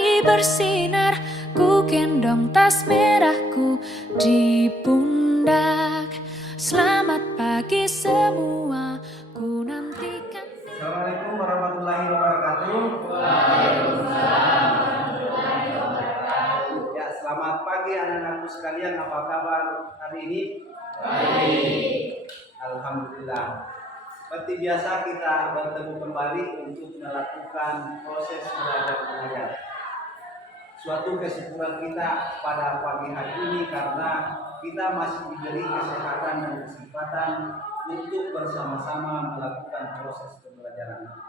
matahari bersinar, ku gendong tas merahku di pundak. Selamat pagi semua, ku nantikan. Assalamualaikum warahmatullahi wabarakatuh. Ya, selamat pagi anak-anakku sekalian. Apa kabar hari ini? Baik. Alhamdulillah. Seperti biasa kita bertemu kembali untuk melakukan proses belajar mengajar. Suatu kesimpulan kita pada pagi hari ini karena kita masih diberi kesehatan dan kesempatan untuk bersama-sama melakukan proses pembelajaran.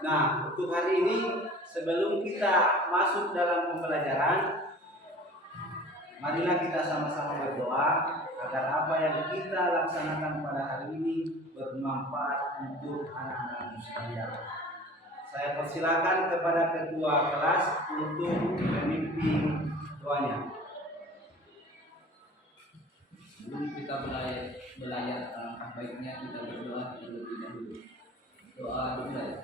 Nah, untuk hari ini sebelum kita masuk dalam pembelajaran, marilah kita sama-sama berdoa agar apa yang kita laksanakan pada hari ini bermanfaat untuk anak-anak sekalian. Saya persilakan kepada ketua kelas untuk memimpin doanya. Sebelum kita belajar, alangkah baiknya kita berdoa terlebih dahulu. Doa dimulai.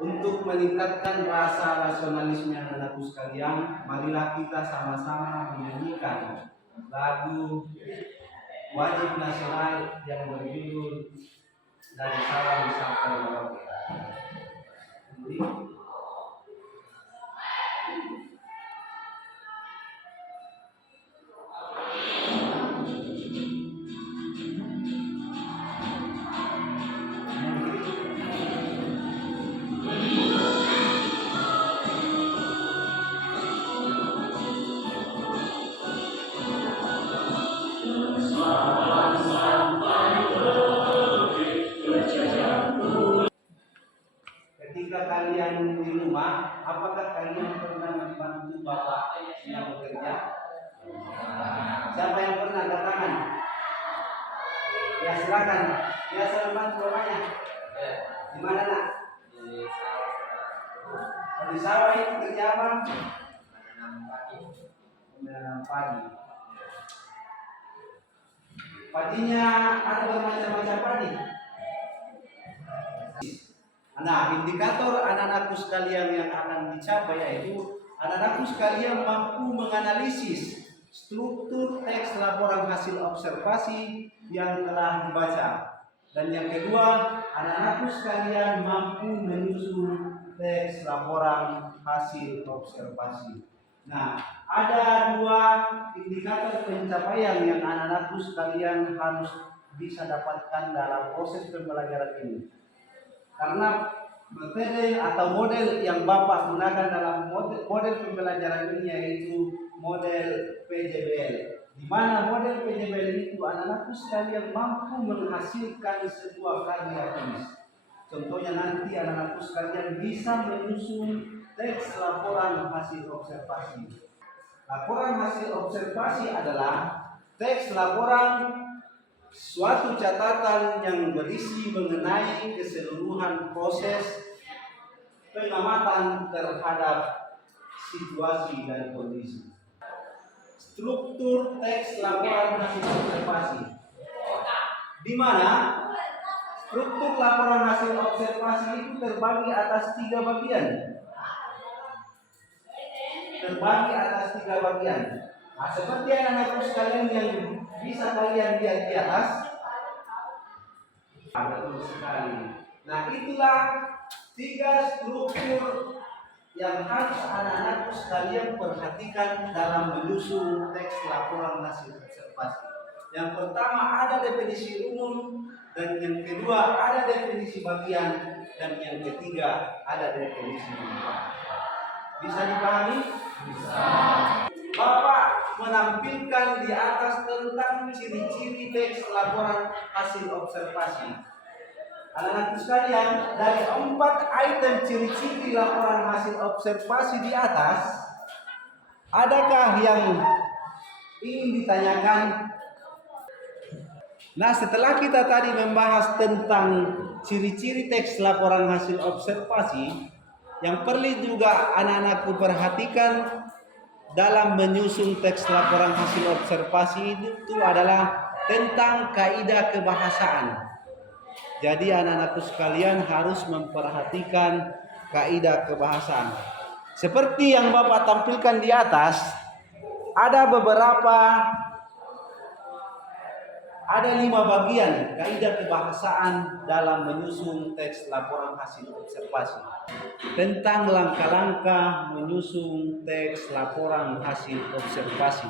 Untuk meningkatkan rasa rasionalisme anak-anakku sekalian, marilah kita sama-sama menyanyikan lagu wajib nasional yang berjudul Dari Sabang sampai Merauke. Ketika kalian di rumah, apakah kalian pernah membantu bapak yang bekerja? Siapa yang pernah? Angkat tangan. Ya, silakan. Biasa membantu bapaknya. Di mana, nak? Di sawah itu kerja apa? Menanam padi. Padinya ada bermacam-macam padi. Nah, indikator anak-anakku sekalian yang akan dicapai yaitu anak-anakku sekalian mampu menganalisis struktur teks laporan hasil observasi yang telah dibaca. Dan yang kedua, anak-anakku sekalian mampu menyusun teks laporan hasil observasi. Nah, ada dua indikator pencapaian yang anak-anakku sekalian harus bisa dapatkan dalam proses pembelajaran ini. Karena metode atau model yang Bapak gunakan dalam model pembelajaran ini yaitu model PJBL. Di mana model PJBL itu anak-anakku sekalian mampu menghasilkan sebuah karya tulis. Contohnya nanti anak-anakku sekalian bisa menyusun teks laporan hasil observasi. Laporan hasil observasi adalah teks laporan suatu catatan yang berisi mengenai keseluruhan proses pengamatan terhadap situasi dan kondisi. Struktur teks laporan hasil observasi, di mana struktur laporan hasil observasi itu terbagi atas tiga bagian. Nah, seperti anak-anakku sekalian yang bisa kalian lihat di atas. Betul sekali. Nah, itulah tiga struktur yang harus anak-anakku sekalian perhatikan dalam menyusun teks laporan hasil observasi. Yang pertama ada definisi umum, dan yang kedua ada definisi bagian, dan yang ketiga ada definisi manfaat. Bisa dipahami? Bisa. Bapak menampilkan di atas tentang ciri-ciri teks laporan hasil observasi. Anak-anak sekalian, dari 4 item ciri-ciri laporan hasil observasi di atas, adakah yang ingin ditanyakan? Nah, setelah kita tadi membahas tentang ciri-ciri teks laporan hasil observasi, yang perlu juga anak-anakku perhatikan dalam menyusun teks laporan hasil observasi itu adalah tentang kaidah kebahasaan. Jadi anak-anakku sekalian harus memperhatikan kaidah kebahasaan. Seperti yang Bapak tampilkan di atas, ada 5 bagian kaidah kebahasaan dalam menyusun teks laporan hasil observasi. Tentang langkah-langkah menyusun teks laporan hasil observasi.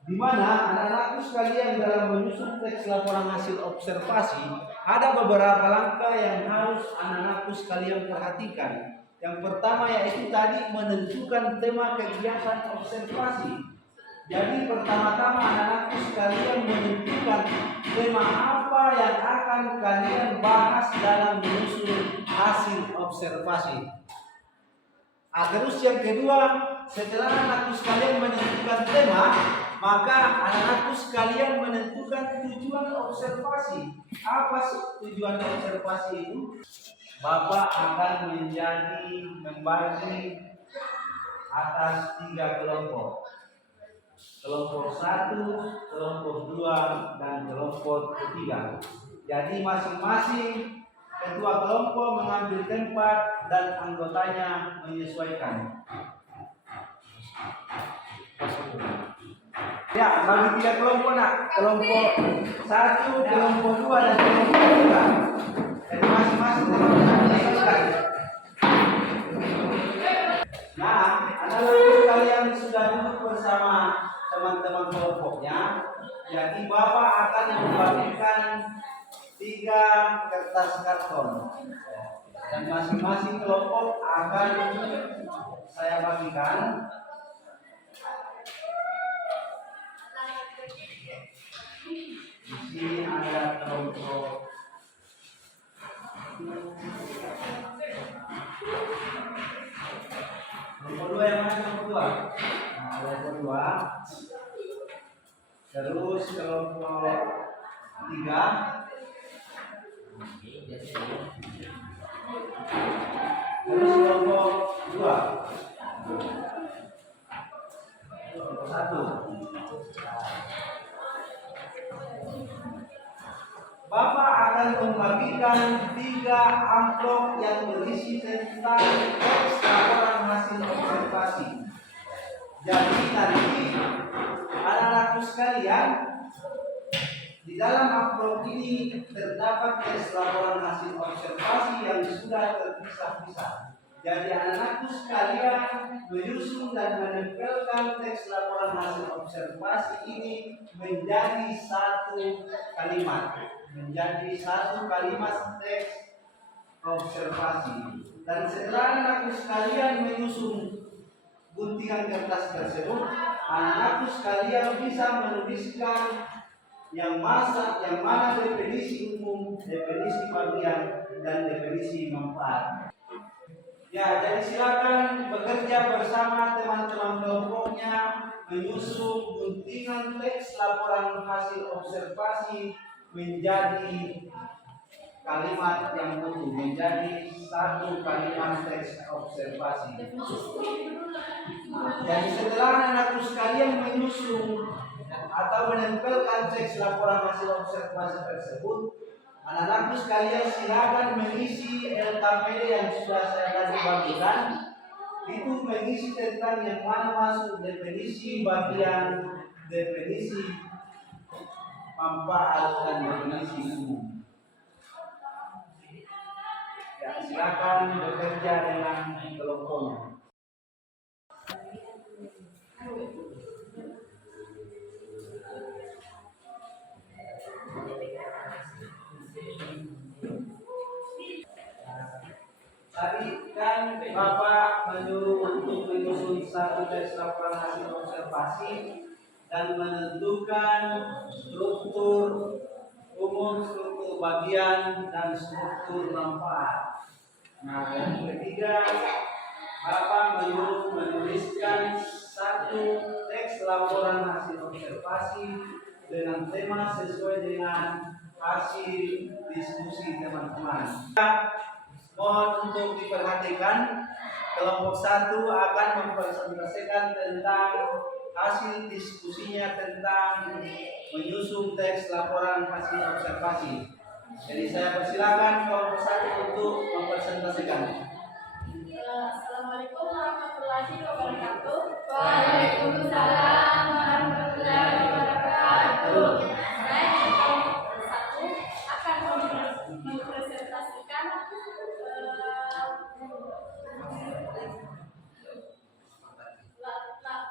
Di mana anak-anakku sekalian dalam menyusun teks laporan hasil observasi, ada beberapa langkah yang harus anak-anakku sekalian perhatikan. Yang pertama yaitu tadi menentukan tema kegiatan observasi. Jadi pertama-tama anak-anakku sekalian menentukan tema apa yang akan kalian bahas dalam menyusun hasil observasi. Terus yang kedua, setelah anak-anakku sekalian menentukan tema, maka anak-anakku sekalian menentukan tujuan observasi. Apa sih tujuan observasi itu? Bapak akan membagi atas 3 kelompok. Kelompok 1, kelompok 2, dan kelompok 3. Jadi masing-masing ketua kelompok mengambil tempat dan anggotanya menyesuaikan. Ya, bagi 3 kelompok nak. Kelompok 1, kelompok 2, dan kelompok 3. Jadi masing-masing kelompok menyesuaikan. Nah, anak-anak kalian sudah duduk bersama teman-teman kelompoknya. Jadi Bapak akan membagikan 3 kertas karton. Dan masing-masing kelompok akan saya bagikan. Di sini ada kelompok kelompok 2 yang mana kelompok 2? Nah, kelompok 2. Terus kelompok 3. Terus kelompok 2. Kelompok 1. Bapak akan membagikan 3 amplop yang berisi tentang teks laporan hasil observasi. Jadi nanti anak-anakku sekalian, di dalam amplop ini terdapat teks laporan hasil observasi yang sudah terpisah-pisah. Jadi anak-anakku sekalian menyusun dan menempelkan teks laporan hasil observasi ini menjadi 1 kalimat. Menjadi 1 kalimat teks observasi. Dan setelah anak-anakku sekalian menyusun guntingan kertas tersebut, anak-anakku sekalian bisa menuliskan yang mana definisi umum, definisi bagian, dan definisi manfaat. Ya, jadi silakan bekerja bersama teman-teman kelompoknya menyusun guntingan teks laporan hasil observasi menjadi kalimat yang utuh, menjadi 1 kalimat teks observasi. Jadi setelah anak-anakku sekalian menyusun atau menempelkan teks laporan hasil observasi tersebut, anak-anakku sekalian silakan mengisi LKPD yang sudah saya tadi bagikan. Itu mengisi tentang yang mana masuk definisi bagian, definisi manfaat, dan definisi umum. Ya, silakan bekerja dengan kelompoknya. Tadi kan Bapak menyuruh untuk menyusun 1 teks laporan hasil observasi dan menentukan struktur umum, struktur bagian, dan struktur manfaat. Nah, yang ketiga, Bapak menyuruh menuliskan 1 teks laporan hasil observasi dengan tema sesuai dengan hasil diskusi teman-teman. Mohon untuk diperhatikan, kelompok 1 akan mempresentasikan tentang hasil diskusinya tentang menyusun teks laporan hasil observasi. Jadi saya persilakan kelompok 1 untuk mempresentasikan. Assalamualaikum warahmatullahi wabarakatuh. Waalaikumsalam warahmatullahi wabarakatuh. Saya dari kelompok 1 akan mempresentasikan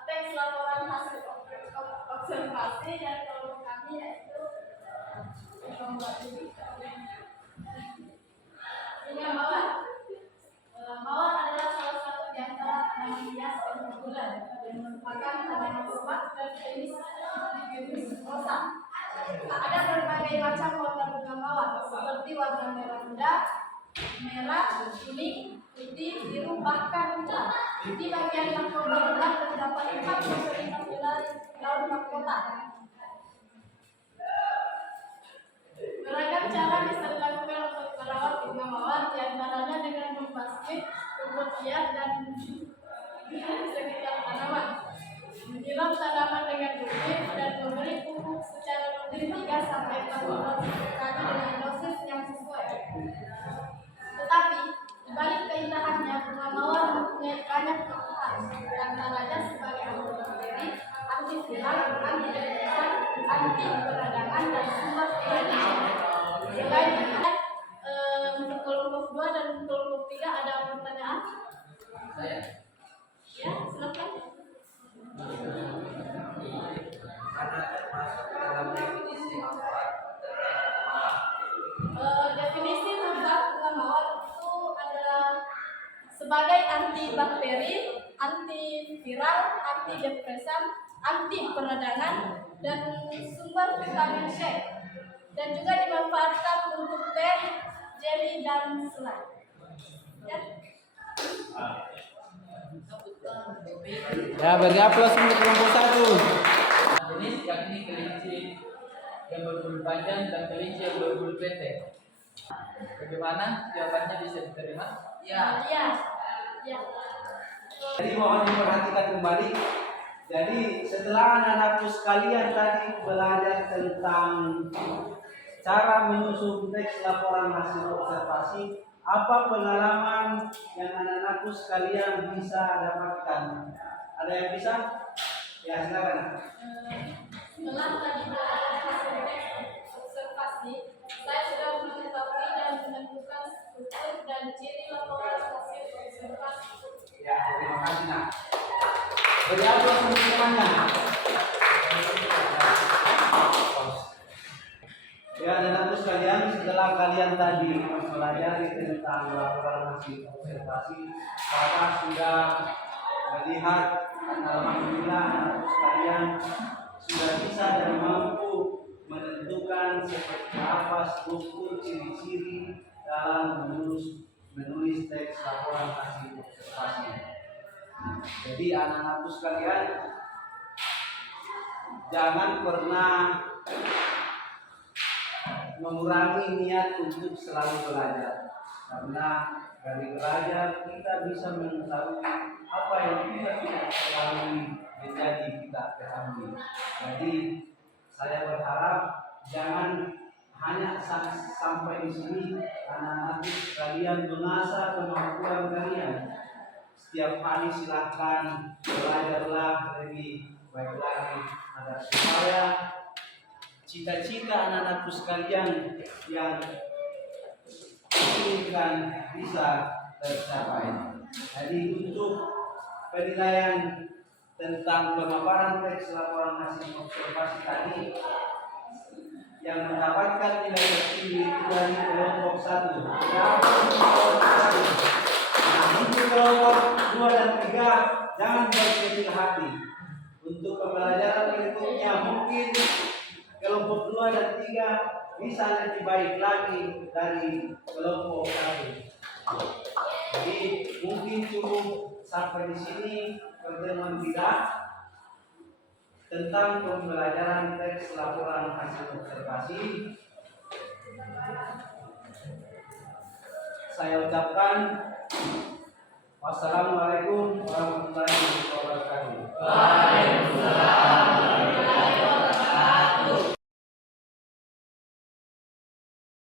teks laporan hasil observasi dari kelompok kami, yaitu kelompok ini mawar. Mawar adalah salah satu di antara tanaman hias unggulan yang merupakan tanaman hormat dan jenis rosa. Ada berbagai macam warna bunga mawar, seperti warna merah muda, merah, kuning, putih, biru, bahkan hitam. Di bagian mahkota bunga terdapat 4 helai daun mahkota. Beragam cara bisa dilakukan untuk merawat bunga mawar, diantaranya dengan membasmi rumput liar dan di sekitar tanaman, menyiram tanaman dengan rutin, dan memberi pupuk secara rutin 3-4 bulan sekali dengan dosis yang sesuai. Tetapi di balik keindahannya, bunga mawar mempunyai banyak manfaat, diantaranya sebagai antibakteri, antiviral, antidepresan, anti peradangan, dan sumber energi. Selain itu, untuk kelompok 2 dan kelompok 3 ada pertanyaan? Saya. Ya, silakan. Karena termasuk dalam definisi manfaat Definisi manfaat bunga mawar itu adalah sebagai antibakteri, antiviral, antidepresan, anti peradangan, dan sumber vitamin C, dan juga dimanfaatkan untuk teh, jelly, dan selai. Ya. Ya, beri aplaus untuk kelompok 1. jenis yakni kelinci yang berbulu panjang dan kelinci yang berbulu pendek. Bagaimana jawabannya bisa diterima? Ya. Ya. Ya. Jadi mohon diperhatikan kembali. Jadi setelah anak-anakku sekalian tadi belajar tentang cara menyusun teks laporan hasil observasi, apa pengalaman yang anak-anakku sekalian bisa dapatkan? Ada yang bisa? Ya, silakan. Setelah tadi belajar hasil teks observasi, saya sudah mengetahui dan menentukan struktur dan ciri laporan hasil observasi. Ya, terima kasih nak. Beri aplaus untuk temannya. Ya, anak-anakku sekalian, setelah kalian tadi mempelajari tentang laporan hasil observasi, Bapak sudah melihat dan alhamdulillah anak-anakku sekalian sudah bisa dan mampu menentukan seperti apa struktur ciri-ciri dalam menulis teks laporan hasil observasi. Jadi anak-anakku sekalian, jangan pernah mengurangi niat untuk selalu belajar, karena dari belajar kita bisa mengetahui apa yang kita tidak ketahui menjadi kita ketahui. Jadi saya berharap jangan hanya sampai di sini, anak-anak sekalian mengasah kemampuan kalian. Setiap hari silahkan belajarlah lebih baik lagi agar supaya cita-cita anak-anakku sekalian yang inginkan bisa tercapai. Jadi untuk penilaian tentang pemaparan teks laporan hasil observasi tadi, yang mendapatkan nilai tertinggi itu dari kelompok 1. Nah, untuk kelompok 2 dan 3 jangan berkecil hati. Untuk pembelajaran berikutnya mungkin kelompok 2 dan 3 bisa lebih baik lagi dari kelompok 1. Jadi mungkin cukup sampai di sini pertemuan kita tentang pembelajaran teks laporan hasil observasi. Saya ucapkan wassalamualaikum